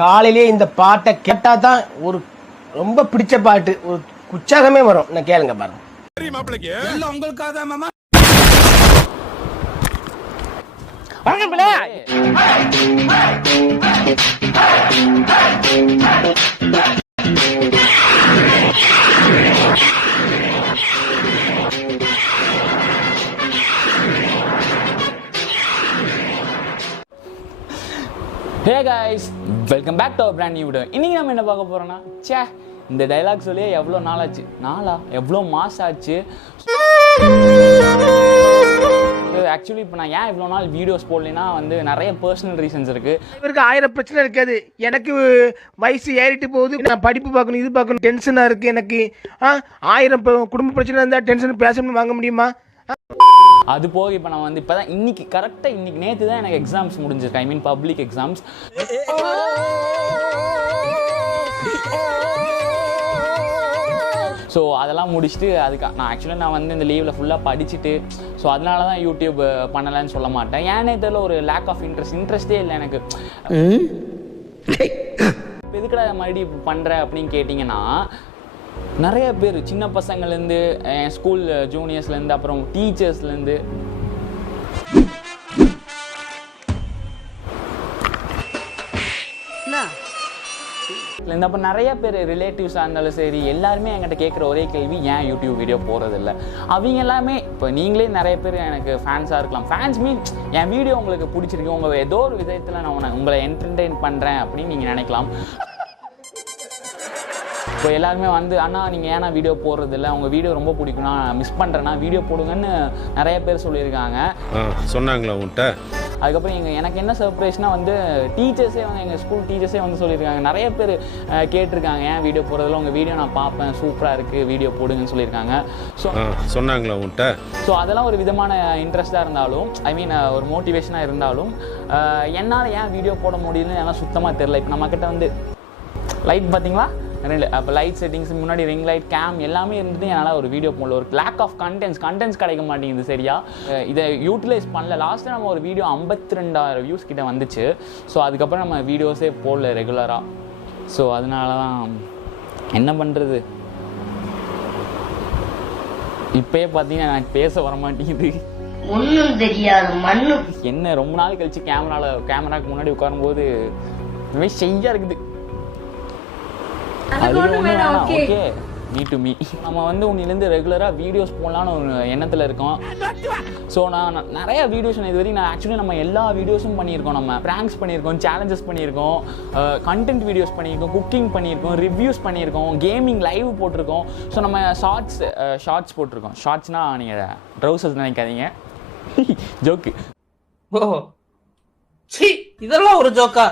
காலையிலேயே இந்த பாட்டை கேட்டால் தான் ஒரு ரொம்ப பிடிச்ச பாட்டு, ஒரு உற்சாகமே வரும். நான் கேளுங்க பாருங்க. உங்களுக்காக மாமா Hey guys, welcome back to our brand new video. இன்னைக்கு நம்ம என்ன பார்க்க போறோம்னா, இந்த டைலாக் சொல்லியே எவ்வளோ நாள் ஆச்சு, எவ்வளோ மாசம் ஆச்சு. ஆக்சுவலி இப்போ நான் ஏன் இவ்வளோ நாள் வீடியோஸ் போடலைன்னா வந்து நிறைய பர்சனல் ரீசன்ஸ் இருக்கு. இவருக்கு 1000 பிரச்சனை இருக்காது. எனக்கு வயசு ஏறிட்டு போகுது, நான் படிப்பு பார்க்கணும், இது பார்க்கணும், டென்ஷனாக இருக்குது எனக்கு. 1000 குடும்ப பிரச்சனை இருந்தால் டென்ஷன் பேசணும்னு வாங்க முடியுமா? அது போக இப்போ நான் வந்து இப்போ தான் இன்னைக்கு நேற்று தான் எனக்கு எக்ஸாம்ஸ் முடிஞ்சிருக்கு. ஐ மீன் பப்ளிக் எக்ஸாம்ஸ். ஸோ அதெல்லாம் முடிச்சுட்டு நான் ஆக்சுவலாக நான் வந்து இந்த லீவில் ஃபுல்லாக படிச்சுட்டு, ஸோ அதனால தான் யூடியூப் பண்ணலைன்னு சொல்ல மாட்டேன். ஏன்னே தெரியல, ஒரு லேக் ஆஃப் இன்ட்ரெஸ்டே இல்லை எனக்கு. எதுக்கடா மறுபடியும் பண்ணுற அப்படின்னு கேட்டிங்கன்னா, நிறைய பேர் சின்ன பசங்கள்லேருந்து, என் ஸ்கூல் ஜூனியர்ஸ்லேருந்து, அப்புறம் டீச்சர்ஸ்லேருந்து, அப்போ நிறைய பேர் ரிலேட்டிவ்ஸாக இருந்தாலும் சரி, எல்லாருமே என்கிட்ட கேட்குற ஒரே கேள்வி, ஏன் யூடியூப் வீடியோ போகிறதில்ல. அவங்க எல்லாமே இப்போ நீங்களே நிறைய பேர் எனக்கு ஃபேன்ஸாக இருக்கலாம். ஃபேன்ஸ் மீன் என் வீடியோ உங்களுக்கு பிடிச்சிருக்கு, உங்கள் ஏதோ ஒரு விதத்தில் நான் உங்களை என்டர்டெயின் பண்ணுறேன் அப்படின்னு நீங்கள் நினைக்கலாம். இப்போ எல்லாருமே வந்து, அண்ணா நீங்கள் ஏன்னா வீடியோ போடுறதில்ல, உங்கள் வீடியோ ரொம்ப பிடிக்கும்னா, மிஸ் பண்ணுறேன்னா வீடியோ போடுங்கன்னு நிறைய பேர் சொல்லியிருக்காங்க. சொன்னாங்களா உன்கிட்ட? அதுக்கப்புறம் எனக்கு என்ன சர்ப்ரைஸ்னால் வந்து டீச்சர்ஸே வந்து, எங்கள் ஸ்கூல் டீச்சர்ஸே வந்து சொல்லியிருக்காங்க. நிறைய பேர் கேட்டிருக்காங்க, ஏன் வீடியோ போடுறதில்ல, உங்கள் வீடியோ நான் பார்ப்பேன், சூப்பராக இருக்குது, வீடியோ போடுங்கன்னு சொல்லியிருக்காங்க. ஸோ சொன்னாங்களா உன்கிட்ட? ஸோ அதெல்லாம் ஒரு விதமான இன்ட்ரெஸ்ட்டாக இருந்தாலும், ஐ மீன் ஒரு மோட்டிவேஷனாக இருந்தாலும், என்னால் ஏன் வீடியோ போட முடியுதுன்னு எல்லாம் சுத்தமாக தெரில. இப்போ நம்மக்கிட்ட வந்து லைட் பார்த்தீங்களா, அப்போ லைட் செட்டிங்ஸ், முன்னாடி ரிங் லைட், கேம் எல்லாமே இருந்துட்டு என்னால் ஒரு வீடியோ போடல. ஒரு லேக் ஆஃப் கண்டென்ட்ஸ் கிடைக்க மாட்டேங்குது சரியா. இதை யூட்டிலைஸ் பண்ணல. லாஸ்ட்டு நம்ம ஒரு வீடியோ 52,000 வியூஸ் கிட்ட வந்துச்சு. ஸோ அதுக்கப்புறம் நம்ம வீடியோஸே போடல ரெகுலராக. ஸோ அதனால தான் என்ன பண்ணுறது. இப்போயே பார்த்தீங்கன்னா எனக்கு பேச வர மாட்டேங்குது. ஒன்றும் தெரியாது மண்ணு. என்ன ரொம்ப நாள் கழிச்சு கேமராக்கு முன்னாடி உட்காரும்போது இதுவே செய்யா இருக்குது. நம்ம வந்து உன்னிலேருந்து ரெகுலராக வீடியோஸ் போடலான்னு ஒரு எண்ணத்தில் இருக்கோம். ஸோ நான் நிறைய வீடியோஸ் இது வரைக்கும் ஆக்சுவலி நம்ம எல்லா வீடியோஸும் பண்ணியிருக்கோம். நம்ம ப்ராங்க்ஸ் பண்ணியிருக்கோம், சேலஞ்சஸ் பண்ணியிருக்கோம், கண்டென்ட் வீடியோஸ் பண்ணியிருக்கோம், குக்கிங் பண்ணியிருக்கோம், ரிவ்யூஸ் பண்ணியிருக்கோம், கேமிங் லைவ் போட்டிருக்கோம். ஸோ நம்ம ஷார்ட்ஸ் போட்டிருக்கோம். ஷார்ட்ஸ்னால் நீங்கள் ட்ரௌசர்ஸ் நினைக்காதீங்க, ஜோக்கு. இதெல்லாம் ஒரு ஜோக்கா?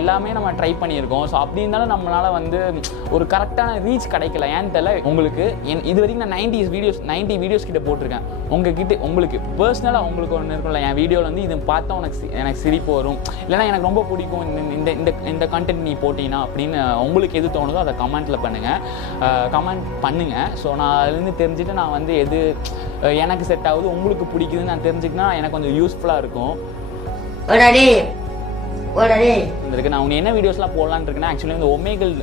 எல்லாமே நம்ம ட்ரை பண்ணியிருக்கோம். ஸோ அப்படி இருந்தாலும் நம்மளால வந்து ஒரு கரெக்டான ரீச் கிடைக்கல. ஏன்னு தெரியல. உங்களுக்கு இது வரைக்கும் நான் 90 வீடியோஸ் கிட்ட போட்டிருக்கேன். உங்களுக்கு பர்சனலாக உங்களுக்கு ஒன்று இருக்கும்ல, என் வீடியோவில் வந்து இது பார்த்தா எனக்கு சிரிப்பு வரும், இல்லைனா எனக்கு ரொம்ப பிடிக்கும் இந்த கண்டென்ட் நீ போட்டீங்கன்னா அப்படின்னு உங்களுக்கு எது தோணுதோ அதை கமெண்ட் பண்ணுங்க. ஸோ நான் அதுலேருந்து தெரிஞ்சுட்டு நான் வந்து எது எனக்கு செட் ஆகுது, உங்களுக்கு பிடிக்குதுன்னு நான் தெரிஞ்சுக்கினா எனக்கு கொஞ்சம் யூஸ்ஃபுல்லாக இருக்கும். நான் உங்க என்ன வீடியோஸ்லாம் போடலான்னு இருக்கேன்னா, ஆக்சுவலி வந்து ஒமேகல்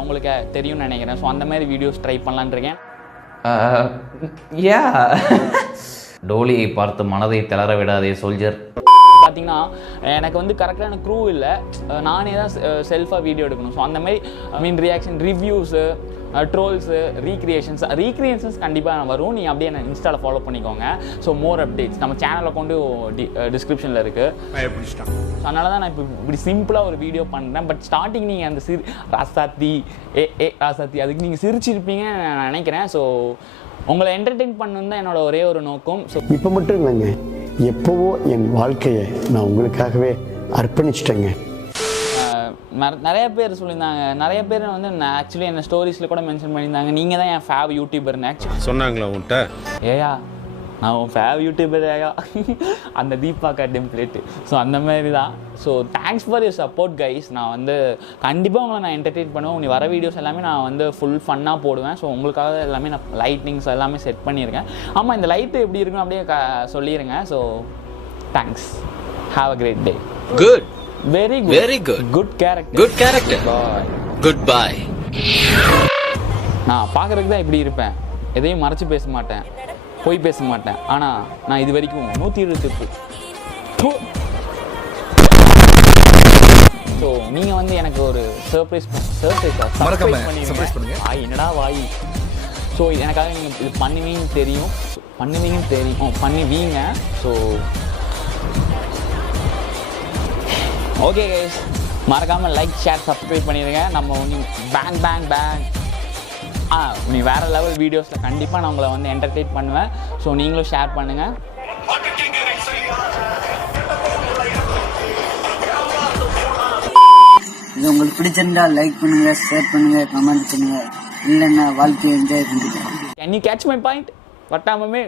உங்களுக்கு தெரியும்னு நினைக்கிறேன். ஸோ அந்த மாதிரி வீடியோஸ் ட்ரை பண்ணலான்னு இருக்கேன். டோலியை பார்த்து மனதை தளர விடாதே சோல்ஜர். பார்த்தீங்கன்னா எனக்கு வந்து கரெக்டான க்ரூ இல்லை, நானே தான் செல்ஃபாக வீடியோ எடுக்கணும். ஸோ அந்த மாதிரி ஐ மீன் ரியாக்ஷன், ரிவ்யூஸு, ட்ரோல்ஸு, ரீக்ரியேஷன்ஸ் கண்டிப்பாக வரும். நீங்கள் அப்படியே என்ன இன்ஸ்டாவில் ஃபாலோ பண்ணிக்கோங்க. ஸோ மோர் அப்டேட்ஸ் நம்ம சேனலில் கொண்டு டிஸ்கிரிப்ஷனில் இருக்குது. ஸோ அதனால தான் நான் இப்போ இப்படி சிம்பிளாக ஒரு வீடியோ பண்ணுறேன். பட் ஸ்டார்டிங் நீங்கள் அந்த ராசாத்தி அதுக்கு நீங்கள் சிரிச்சிருப்பீங்கன்னு நான் நினைக்கிறேன். ஸோ உங்களை என்டர்டெயின் பண்ணணும் தான் என்னோட ஒரே ஒரு நோக்கம். ஸோ இப்போ மட்டும் இல்லைங்க, எப்போவோ என் வாழ்க்கையை நான் உங்களுக்காகவே அர்ப்பணிச்சிட்டேங்க. நிறைய பேர் சொல்லியிருந்தாங்க, நிறைய பேர் வந்து ஆக்சுவலி என்ன ஸ்டோரிஸில் கூட மென்ஷன் பண்ணியிருந்தாங்க, நீங்கள் தான் என் ஃபேவ் யூடியூபர்னு. ஆக்சுவலி சொன்னாங்களா உன்கிட்ட? ஏயா நான் உன் ஃபேவ் யூடியூபர் ஏயா, அந்த தீபாக்கா டெம்ப்ளேட்டு. ஸோ அந்த மாதிரி தான். So thanks for your support guys. நான் வந்து கண்டிப்பாக உங்களை நான் என்டர்டெயின் பண்ணுவேன். நீ வர வீடியோஸ் எல்லாமே நான் வந்து ஃபுல் ஃபன்னாக போடுவேன். ஸோ உங்களுக்காக எல்லாமே நான் லைட்டிங்ஸ் எல்லாமே செட் பண்ணியிருக்கேன். ஆமாம், இந்த லைட்டு எப்படி இருக்குன்னு அப்படியே சொல்லிடுங்க. So thanks. Have a great day. Good. Very good good character good bye. நான் பார்க்கறதுக்கு தான் இப்படி இருப்பேன், எதையும் மறைச்சு பேச மாட்டேன், போய் பேச மாட்டேன். ஆனால் நான் இது வரைக்கும் 120 ஸோ நீங்கள் வந்து எனக்கு ஒரு சர்ப்ரைஸ் பண்ணுங்க. என்னடா வாய். ஸோ எனக்காக நீங்கள் இது பண்ணுவீங்கன்னு தெரியும், பண்ணுவீங்க. ஸோ ஓகே கைஸ், மறக்காமல் லைக் ஷேர் சப்ஸ்கிரைப் பண்ணிடுங்க. நம்ம பேங் நீ வேறு லெவல் வீடியோஸில் கண்டிப்பாக நான் உங்களை வந்து என்டர்டெயின் பண்ணுவேன். ஸோ நீங்களும் ஷேர் பண்ணுங்கள். இது உங்களுக்கு பிடிச்சிருந்தா லைக் பண்ணுங்க, ஷேர் பண்ணுங்க, கமெண்ட் பண்ணுங்க. இல்லைன்னா வாழ்க்கையை என்ஜாய் பண்ணுங்க. Can you catch my point? வட்டாமமே